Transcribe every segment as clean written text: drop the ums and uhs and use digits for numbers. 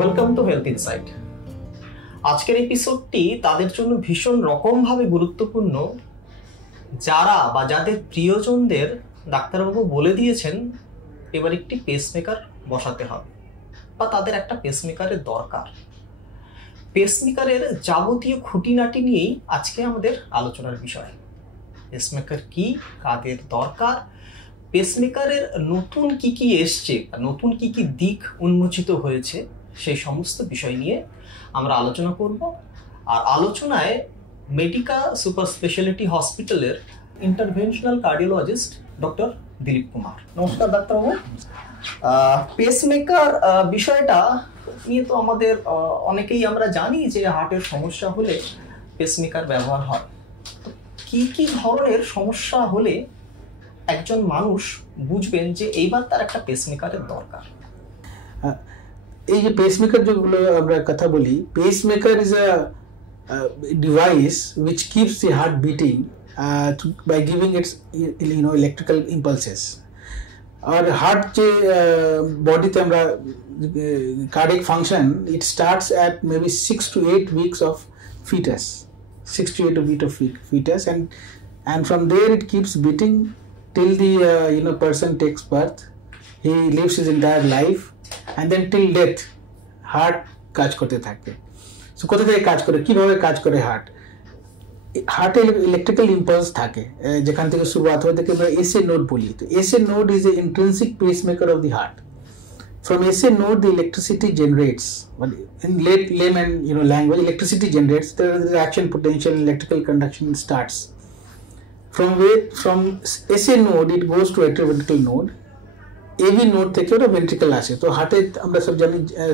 Welcome to health insight. আজকের এপিসোডটি তাদের জন্য ভীষণ রকমভাবে গুরুত্বপূর্ণ যারা বা যাদের প্রিয়জনদের ডাক্তারবাবু বলে দিয়েছেন এবার একটি পেসমেকার বসাতে হবে বা তাদের একটা পেসমেকারের দরকার। পেসমেকারের যাবতীয় খুঁটিনাটি নিয়েই আজকে আমাদের আলোচনার বিষয়। পেসমেকার কি, কাদের দরকার, পেসমেকারের নতুন কি কি এসছে, নতুন কি কি দিক উন্মোচিত হয়েছে, সেই সমস্ত বিষয় নিয়ে আমরা আলোচনা করব। আর আলোচনায় মেডিকা সুপার স্পেশালিটি হসপিটালের interventional cardiologist doctor Dilip Kumar. নমস্কার ডাক্তারবাবু। পেসমেকার বিষয়টা নিয়ে তো আমাদের অনেকেই আমরা জানি যে হার্টের সমস্যা হলে পেসমেকার ব্যবহার হয়। কি কি ধরনের সমস্যা হলে একজন মানুষ বুঝবেন যে এইবার তার একটা পেসমেকারের দরকার? এই যে পেসমেকার যেগুলো আমরা কথা বলি, pacemaker is a device which keeps the heart beating by giving its electrical impulses. और हार्ट যে বডিতে আমরা cardiac function, it starts at maybe 6 to 8 weeks of fetus, 6 to 8 weeks of fetus, and from there it keeps beating till the person takes birth. He lives his entire life and then till death heart কাজ করতে থাকে। So কোথা থেকে কাজ করে, কিভাবে কাজ করে হার্টে ইলেকট্রিক্যাল ইম্পালস থাকে, যেখান থেকে শুরুয়াত হয় থেকে আমরা এসএ নোড বলি। তো SA node is a intrinsic pacemaker of the heart. From SA node the electricity generates, well, in layman language, electricity generates, there is action potential, electrical conduction starts. From SA node it goes to atrioventricular node. AV node থেকে ওটা ventricle আসে। তো হার্টে আমরা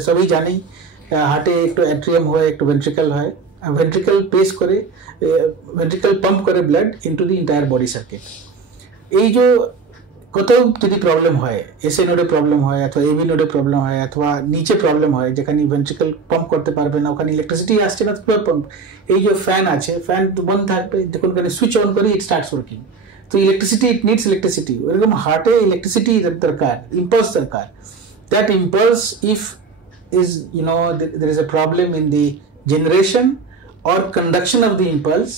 সবই জানি হার্টে একটু অ্যাট্রিয়াম হয়, একটু ভেন্ট্রিকল হয়। ভেন্ট্রিকল প্রেস করে, ভেন্ট্রিকল পাম্প করে blood into the entire body circuit. এই যে কোথাও যদি প্রবলেম হয়, এসএ নোডে প্রবলেম হয় অথবা এভি নোডে প্রবলেম হয় অথবা নিচে প্রবলেম হয় যেখানে ভেন্ট্রিকল পাম্প করতে পারবে না, ওখানে ইলেকট্রিসিটি আসছে না, পাম্প এই যে ফ্যান আছে, ফ্যান বন্ধ থাকবে, যখন সুইচ অন করি ইট স্টার্টস ওয়ার্কিং। তো ইলেকট্রিসিটি, ইট নিডস ইলেকট্রিসিটি। ওরকম হার্টে ইলেকট্রিসিটি দরকার, ইম্পালস দরকার। That impulse if is there is a problem in the generation or conduction of the impulse,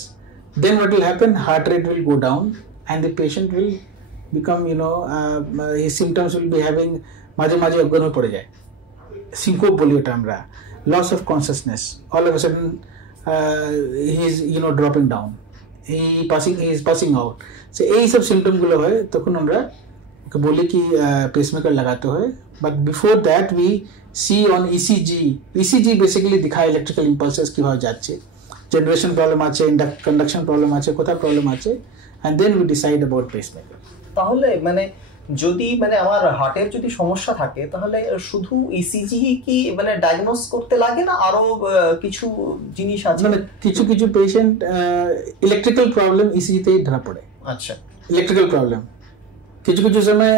then what will happen, heart rate will go down and the patient will become his symptoms will be having মাঝে মাঝে অজ্ঞান হয়ে পড়ে যায়, syncope বলি ওটা আমরা, loss of consciousness, all of a sudden he is dropping down, he is passing out. So এই সব সিমটম গুলো হয়, তখন আমরা বলি কি পেসমেকার লাগাতে হয়। But before that we see on ECG basically দিখায় ইলেকট্রিক্যাল ইম্পালসেস কিভাবে যাচ্ছে, জেনারেশন প্রবলেম আছে, কন্ডাকশন প্রবলেম আছে, কোথায় প্রবলেম আছে, and then we decide about pacemaker. তাহলে যদি আমার হার্টের যদি সমস্যা থাকে তাহলে শুধু ইসিজি কি ডায়াগনোস করতে লাগে না, আরো কিছু জিনিস আছে? কিছু পেশেন্ট ইলেকট্রিক্যাল প্রবলেম ইসিজি তেই ধরা পড়ে। আচ্ছা, ইলেকট্রিক্যাল প্রবলেম কিছু সময়,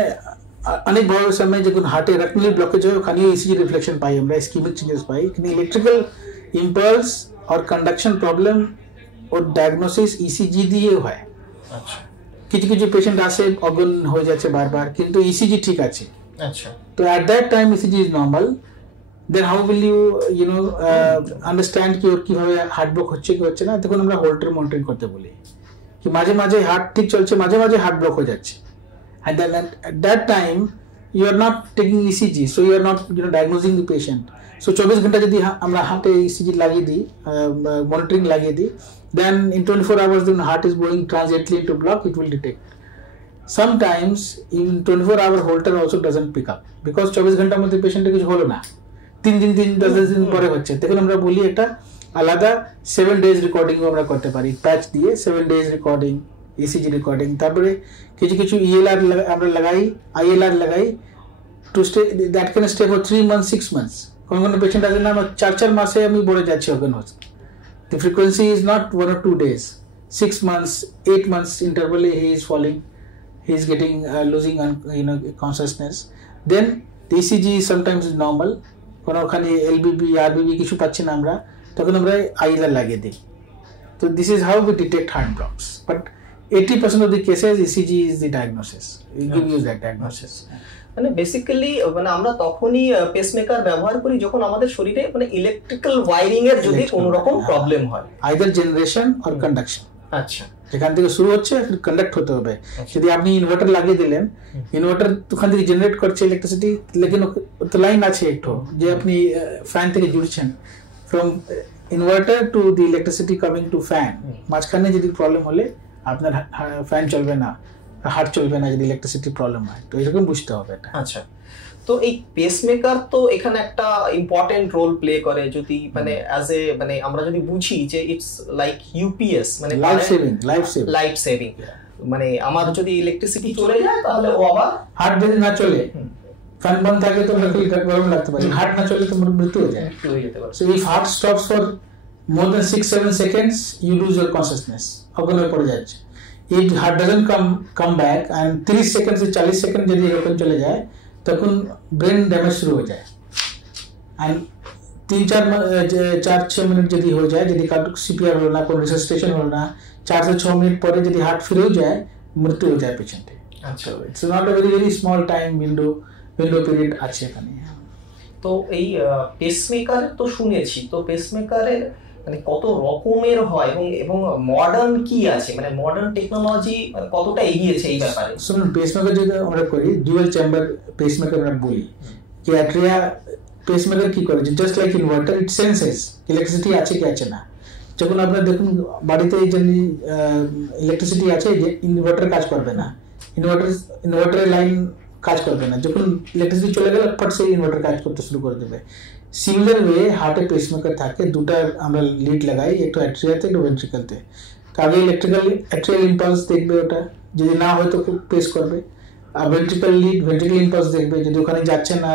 অনেক বড় সময় যখন হার্টে রক্তনালী ব্লকেজ হয় ওখানেও ইসিজি রিফ্লেকশন পাই আমরা, ইসকিমিক চেঞ্জেস পাই। কিন্তু ইলেকট্রিক্যাল ইম্পালস আর কন্ডাকশন প্রবলেম ওর ডায়াগনোসিস ইসিজি দিয়ে হয়। আচ্ছা, কিছু পেশেন্ট আসে অজ্ঞান হয়ে যাচ্ছে বারবার, কিন্তু ইসিজি ঠিক আছে। আচ্ছা, তো at that time ECG is normal, then how will you understand কি ওর কিভাবে হার্ট ব্লক হচ্ছে কি হচ্ছে না। তখন আমরা হোল্টার মনিটরিং করতে বলি কি মাঝে মাঝে হার্ট ঠিক চলছে, মাঝে মাঝে হার্ট ব্লক হয়ে যাচ্ছে। And then at that time you are not taking ECG, so you are not diagnosing the patient. So 24 ঘন্টা যদি আমরা হার্টে ECG লাগিয়ে দিই, মনিটরিং লাগিয়ে দিই, then in 24 hours when heart is going transiently into block, it will detect. Sometimes in 24-hour Holter also doesn't pick up because 24 ঘন্টার মধ্যে পেশেন্টের কিছু হলো না, 3 দিন পরে হচ্ছে। তখন আমরা বলি একটা আলাদা 7 days রেকর্ডিং আমরা করতে পারি, প্যাচ দিয়ে 7 days রেকর্ডিং, ECG রেকর্ডিং। তারপরে কিছু ELR আমরা লাগাই, ILR লাগাই, to stay that can stay for 3 months 6 months। কোনো পেশেন্ট আছে না আমার 4 মাসে আমি বলে যাচ্ছি অজ্ঞান হচ্ছে। The frequency is not 1 or 2 days, 6 months 8 months interval he is falling, he is getting losing consciousness. Then the ECG sometimes is normal, কোনো ওখানে LBB RBB কিছু পাচ্ছি না আমরা, তখন আমরা ILR লাগিয়ে দিই। So this is how we detect heart blocks. But 80% of the cases ECG is the diagnosis. We give you that diagnosis. মানে বেসিক্যালি মানে আমরা তখনই পেসমেকার ব্যবহার করি যখন আমাদের শরীরে মানে ইলেকট্রিক্যাল ওয়্যারিং এর যদি কোনো রকম প্রবলেম হয়, either generation or conduction. আচ্ছা, যেখান থেকে শুরু হচ্ছে কন্ডাক্ট হতে হবে। যদি আপনি ইনভার্টার লাগিয়ে দিলেন, ইনভার্টার ওখান থেকে জেনারেট করছে ইলেকট্রিসিটি, লেকিন তো লাইন আছে একটু যে আপনি ফ্যান থেকে জুড়ছেন, from inverter to the electricity coming to fan, মাঝখানে যদি প্রবলেম হলে আপনার ফ্যান চলবে না, হার্ট চলবে না যদি ইলেকট্রিসিটি প্রবলেম হয়, তো এরকম বুঝতে হবে এটা। আচ্ছা, তো এই পেসমেকার তো এখানে একটা ইম্পর্টেন্ট রোল প্লে করে, যদি মানে অ্যাজ এ মানে আমরা যদি বুঝি যে ইটস লাইক ইউপিএস, মানে লাইফ সেভিং, মানে আমার যদি ইলেকট্রিসিটি চলে যায় তাহলে ও আবার হার্ট যদি না চলে, ফ্যান বন্ধ থাকে তো গরম লাগতে পারে, হার্ট না চলে তো মৃত্যু হয়ে যায়। So if heart stops for more than 6-7 seconds you lose your consciousness, অজ্ঞান হয়ে পড়ে যাচ্ছে। if heart doesn't come back and 30 seconds 40 seconds যদি এরকম চলে যায় তখন ব্রেন ড্যামেজ শুরু হয়ে যায়। and 3-4-6 মিনিট যদি হয়ে যায়, যদি সিপিআর হলো না, কোনো রিসাসিটেশন হলো না, 4 থেকে 6 মিনিট পরে যদি হার্ট ফিরেও যায়, মৃত্যু হয়ে যায় পেশেন্টে। আচ্ছা, it's not a very small time window period আছে এখানে। তো এই পেসমেকার তো শুনেছি, তো পেসমেকারের মানে কত রকমের হয় এবং মডার্ন কি আছে, মানে মডার্ন টেকনোলজি কতটা এগিয়েছে এই ব্যাপারে? শুনুন, পেসমেকার যদি আমরা করি, ডুয়াল চেম্বার পেসমেকার আমরা বলি, কি অ্যাট্রিয়া পেসমেকার কি করে, জাস্ট লাইক ইনভার্টার, ইট সেন্সেস ইলেকট্রিসিটি আছে কি আছে না। যখন আপনার দেখুন বাড়িতে যদি ইলেকট্রিসিটি আছে, যে ইনভার্টার কাজ করবে না, ইনভার্টারের লাইন কাজ করবে না, যখন ইলেকট্রিসিটি চলে গেলে ফট সেই ইনভার্টার কাজ করতে শুরু করে দেবে। সিমিলার ওয়ে হার্টে পেসমেকার থাকে, দুটা আমরা লিড লাগাই, একটু অ্যাট্রিয়াতে একটু ভেন্ট্রিকলতে। আগে অ্যাট্রিয়াল ইম্পালস দেখবে, ওটা যদি না হয় তো পেস করবে, আর ভেন্ট্রিকল ইম্পালস দেখবে, যদি ওখানে যাচ্ছে না,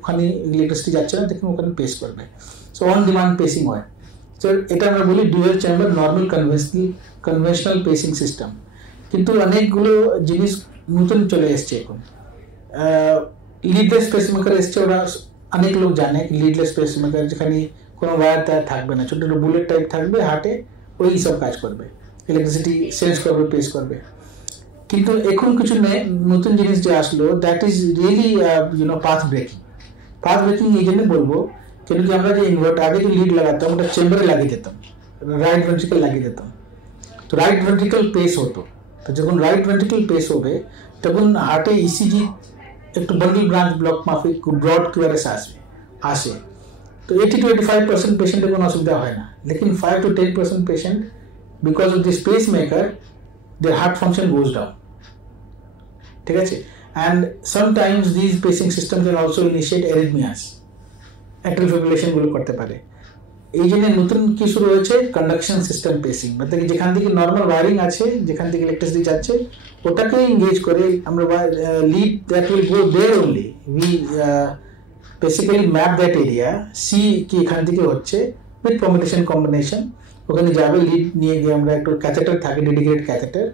ওখানে ইলেকট্রিসিটি যাচ্ছে না, দেখুন ওখানে পেস করবে। সো অন ডিমান্ড পেসিং হয়। সো এটা আমরা বলি dual chamber normal conventional পেসিং system. কিন্তু অনেকগুলো জিনিস নতুন চলে এসছে এখন, লিডলেস পেসমেকার এসছে, ওরা অনেক লোক জানে লিডলেস পেসমেকার, যেখানে কোনো ওয়্যার তার থাকবে না, ছোটো ছোটো বুলেট টাইপ থাকবে হার্টে, ওই সব কাজ করবে, ইলেকট্রিসিটি সেন্স করবে, পেস করবে। কিন্তু এখন কিছু নতুন জিনিস যে আসলো, that is really path breaking এই জন্য বলবো, কেন কি আমরা যে ইনভার্টার আগে যে লিড লাগাতাম ওটা চেম্বারে লাগিয়ে দিতাম, রাইট ভেন্ট্রিকল লাগিয়ে দিতাম, তো রাইট ভেন্ট্রিকল পেস হতো। তো যখন রাইট ভেন্ট্রিকল পেস হবে তখন হার্টে ইসিজি একটু বান্ডল ব্রাঞ্চ ব্লক মাফিক ব্রড কিউআরএস আসে। তো 80-85% পেশেন্টের কোনো অসুবিধা হয় না, লেকিন 5-10% patient because of this pace maker their heart function goes down, ঠিক আছে। and sometimes these pacing systems can also initiate arrhythmias, atrial fibrillation গুলো করতে পারে। এই জন্য নতুন কি শুরু হয়েছে, কন্ডাকশন সিস্টেম পেসিং, মানে যেখান থেকে নর্মাল ওয়্যারিং আছে, যেখান থেকে ইলেকট্রিসিটি যাচ্ছে ওটাকে এঙ্গেজ করে আমরা lead that will go there only, we basically map that area, see কি এখান থেকে হচ্ছে, উইথ পারমিটেশন কম্বিনেশন ওখানে যাবে, লিড নিয়ে গিয়ে আমরা একটু ক্যাথেটার থাকে, dedicated catheter,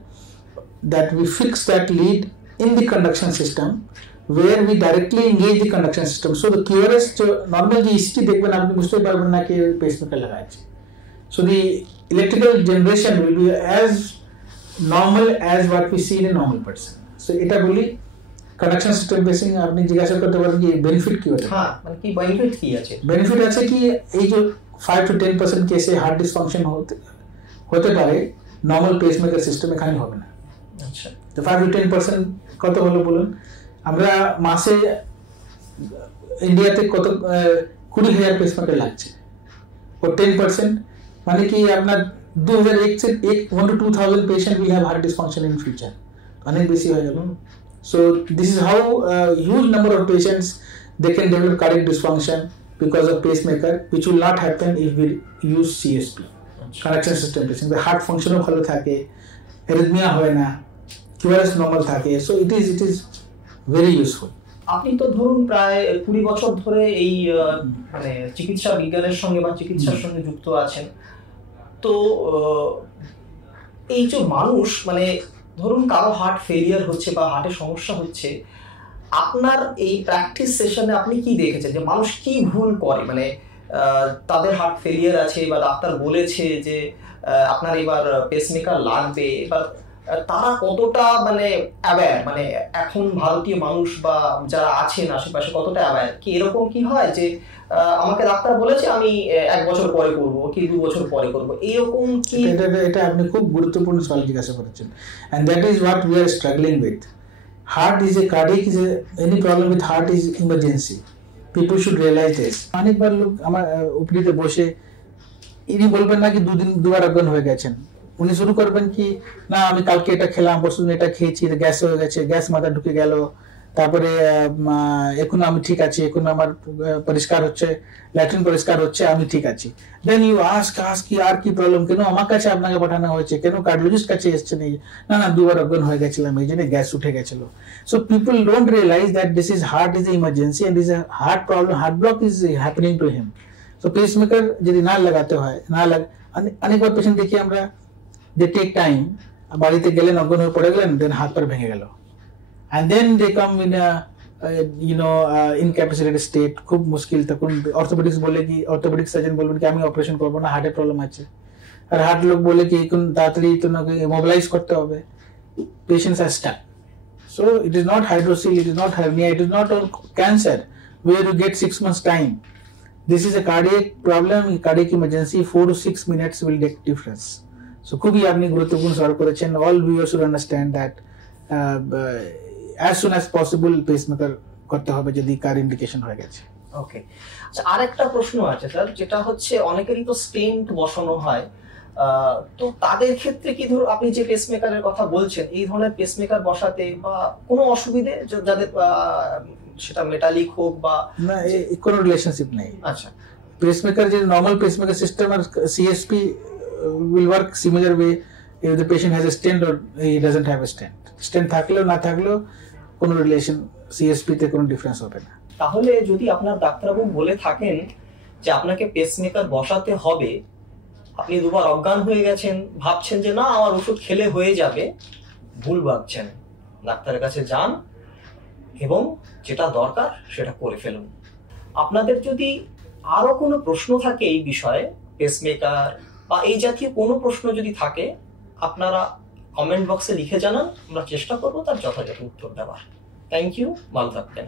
that we fix that lead in the conduction system where we directly engage the conduction system. So the QRS normal যে ECG দেখবেন আপনি বুঝতে পারবেন না কি পেসমেকার লাগা আছে। So the electrical generation will be as normal as what we see in a normal person. So এটা বলি conduction system pacing। আপনি জিজ্ঞাসা করতে পারেন কি বেনিফিট কি হতে? হ্যাঁ, মানে কি বেনিফিট কি আছে? বেনিফিট আছে কি এই যে 5-10% কেসে হার্ট ডিসফাংশন হতে পারে, নর্মাল পেসমেকার সিস্টেম এখানে হবে না। আচ্ছা, তো 5-10% কত হলো বলুন? আমরা মাসে ইন্ডিয়াতে কত 20,000 পেসমেকার লাগছে, ও 10% মানে কি আপনার 1,000-2,000 patient will have heart dysfunction in future, অনেক বেশি হয়ে যাবে। So this is how huge number of patients they can develop cardiac dysfunction because of pacemaker, which will not happen if we use CSP, conduction system pacing। the heart functionও ভালো থাকে, arrhythmia হয় না, QRS normal থাকে, so it is very useful. আপনি তো ধরুন প্রায় 20 বছর ধরে এই মানে চিকিৎসা বিজ্ঞানের সঙ্গে বা চিকিৎসার সঙ্গে যুক্ত আছেন, তো এই যে মানুষ মানে ধরুন কারো হার্ট ফেলিয়ার হচ্ছে বা হার্টের সমস্যা হচ্ছে, আপনার এই প্র্যাকটিস সেশনে আপনি কি দেখেছেন যে মানুষ কি ভুল করে, মানে তাদের হার্ট ফেলিয়ার আছে বা ডাক্তার বলেছে যে আপনার এবার পেসমেকার লাগবে, এবার তারা কতটা মানে অ্যাওয়্যার, মানে এখন ভারতীয় মানুষ বা যারা আছেন আশেপাশে কতটা অ্যাওয়্যার? কি এরকম কি হয় যে আমাকে ডাক্তার বলেছে আমি 1 বছর পরে করব কি 2 বছর পরে করব, এরকম কি? এটা আপনি খুব গুরুত্বপূর্ণ সওয়াল জিজ্ঞাসা করেছেন, and that is what we are struggling with. Heart is a cardiac is a, any problem with heart is emergency. People should realize this. অনেকবার লোক আমার উপরিতে বসে ইনি বলবেন না কি দুবার অজ্ঞান হয়ে গেছেন, উনি শুরু করবেন কি না আমি কালকে এটা খেলাম, পরশু এটা খেয়েছি, গ্যাস হয়ে গেছে, গ্যাস মাথা ঢুকে গেল, তারপরে এখন আমি ঠিক আছি, এখন আমার পরিষ্কার হচ্ছে, ল্যাট্রিন পরিষ্কার হচ্ছে, আমি ঠিক আছি। দেন ইউ আস্ক কি আর কি প্রবলেম, কেন আমার কাছে আপনাকে পাঠানো হয়েছে, কেন কার্ডিওলজিস্ট কাছে এসছেন? না দুবার অজ্ঞান হয়ে গেছিলাম, এই জন্য গ্যাস উঠে গেছিল। So people don't realise that this is heart is emergency and this heart problem, heart block is happening to him. So pacemaker যদি না লাগাতে হয়, অনেকবার পেশেন্ট দেখি আমরা, they take time, বাড়িতে গেলেন অজ্ঞান হয়ে পড়ে গেলেন, দেন হাত পা ভেঙে গেল, and then they come in a incapacitated state, খুব মুশকিল। তখন অর্থোপেডিক্স বলে কি, অর্থোপেডিক সার্জন বলবেন কি আমি অপারেশন করবো না, হার্টের প্রবলেম আছে, আর হার্ট লোক বলে কি এখন তাড়াতাড়ি তোমাকে মোবিলাইজ করতে হবে, পেশেন্টস আর stuck. So it is not hydrocele, it is not hernia, it is not all cancer where you get 6 months time. This is a cardiac problem, cardiac emergency, 4 to 6 minutes will make difference. So খুবই আপনি গুরুত্বপূর্ণ solve করেছেন। all viewers should understand that as soon as possible pacemaker করতে হবে যদি কার indication হয়ে গেছে। ওকে, আচ্ছা আরেকটা প্রশ্ন আছে স্যার, যেটা হচ্ছে অনেকেরই তো স্টেন্ট বসানো হয়, তো তাদের ক্ষেত্রে কি, ধরো আপনি যে পেসমেকারের কথা বলছেন, এই ধরনের পেসমেকার বসাতে বা কোনো অসুবিধে যাদের সেটা মেটালিক হোক বা না, কোনো রিলেশনশিপ নেই। আচ্ছা, পেসমেকার যে নর্মাল পেসমেকার সিস্টেম আর CSP will work similar way if the patient has a stent or he doesn't have a stent. Stent থাকলেও না থাকলেও কোনো রিলেশন সিএসপি তে কোনো ডিফারেন্স হবে না। তাহলে যদি আপনার ডাক্তারবাবু বলে থাকেন যে আপনাকে পেসমেকার বসাতে হবে, আপনি দুবার অজ্ঞান হয়ে গেছেন, ভাবছেন যে না আমার ওষুধ খেলে হয়ে যাবে, ভুল ভাবছেন। ডাক্তারের কাছে যান এবং যেটা দরকার সেটা করে ফেলুন। আপনাদের যদি আরো কোনো প্রশ্ন থাকে এই বিষয়ে, পেসমেকার বা এই জাতীয় কোনো প্রশ্ন যদি থাকে, আপনারা কমেন্ট বক্সে লিখে জানান, আমরা চেষ্টা করবো তার যথাযথ উত্তর দেওয়ার। থ্যাংক ইউ, ভালো থাকবেন।